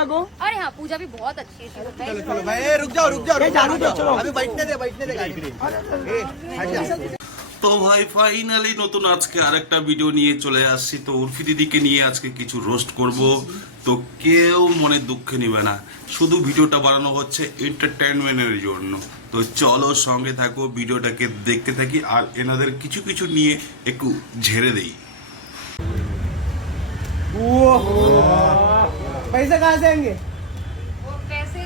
पूजा को। अरे हाँ पूजा भी बहुत अच्छी है। चलो चलो भाई, रुक जाओ चलो, अभी बैठने दे गाड़ी में। তো ভাই ফাইনালি নতুন আজকে আরেকটা ভিডিও নিয়ে চলে আসছি। তো উর্ফি দিদিকে নিয়ে আজকে কিছু রোস্ট করব। তো কেউ মনে দুঃখে নিবে না, শুধু ভিডিওটা বানানো হচ্ছে এন্টারটেনমেন্টের জন্য। তো চলো সঙ্গে থাকো, ভিডিওটাকে দেখতে থাকি আর এনাদের কিছু কিছু নিয়ে একটু ঝেড়ে দেই। पैसे कहाँ से आएंगे? वो पैसे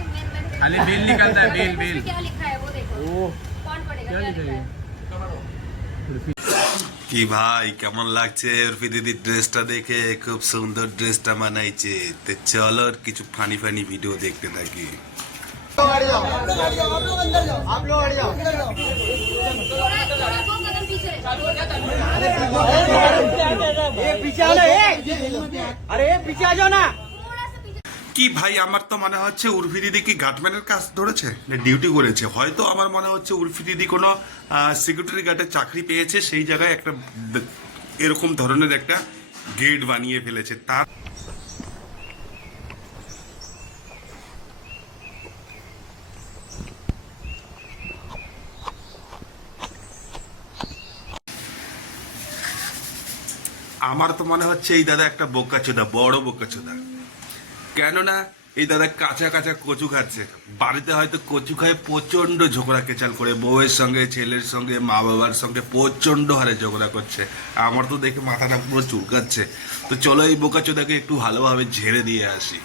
खाली बिल निकलता है, बिल बिल। क्या लिखा है वो देखो। कौन पढ़ेगा क्या लिखा है? কি ভাই কেমন লাগছে উর্ফি দিদির ড্রেসটা দেখে? খুব সুন্দর ড্রেসটা বানাইছে। তো চলো কিছু ফানি ফানি ভিডিও দেখতে থাকি। आप लोग गाड़ी जाओ। थोड़ा दो कदम पीछे। पीछे आओ ना, अरे पीछे आ जाओ ना। थोड़ा सा पीछे। কি ভাই আমার তো মনে হচ্ছে উর্ফি দিদি কি গার্ডম্যানের কাজ ধরেছে না ডিউটি করেছে। হয়তো আমার মনে হচ্ছে উর্ফি দিদি কোনো সিকিউরিটি গার্ডের চাকরি পেয়েছে, সেই জায়গায় একটা এরকম ধরনের একটা গেট বানিয়ে ফেলেছে। তার আমার তো মনে হচ্ছে এই দাদা একটা বোকাচোদা, বড় বোকাচোদা। কেননা এই দাদা কাঁচা কাঁচা কচু খাচ্ছে। বাড়িতে হয়তো কচু খায় প্রচন্ড ঝগড়া কেচাল করে, বউয়ের সঙ্গে, ছেলের সঙ্গে, মা বাবার সঙ্গে প্রচন্ড হারে ঝগড়া করছে। আমার তো দেখে মাথাটা পুরো চুলকাচ্ছে। তো চলো এই বোকাচোদাকে একটু ভালোভাবে ঝেড়ে দিয়ে আসি।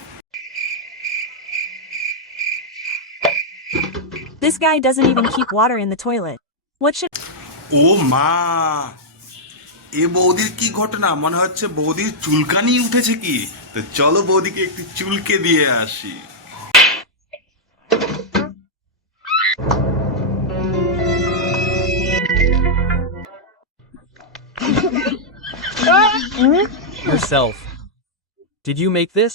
This guy doesn't even keep water in the toilet. What should ও মা, এ বৌদির কি ঘটনা? মনে হচ্ছে বৌদির চুলকানি উঠেছে কি? তো চলো বৌদিকে একটু চুলকে দিয়ে আসি। Yourself. Did you make this?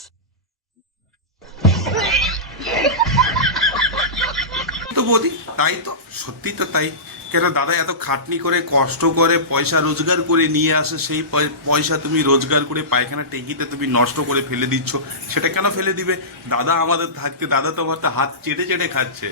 তো বৌদি তাই তো, সত্যি তো তাই। কেন দাদা এত খাটনি করে কষ্ট করে পয়সা রোজগার করে নিয়ে আসে, সেই পয়সা তুমি রোজগার করে পায়খানা টেঙ্কিতে তুমি নষ্ট করে ফেলে দিচ্ছ। সেটা কেন ফেলে দিবে? দাদা আমাদের থাকতে দাদা তোমার তো হাত চেটে চেটে খাচ্ছে।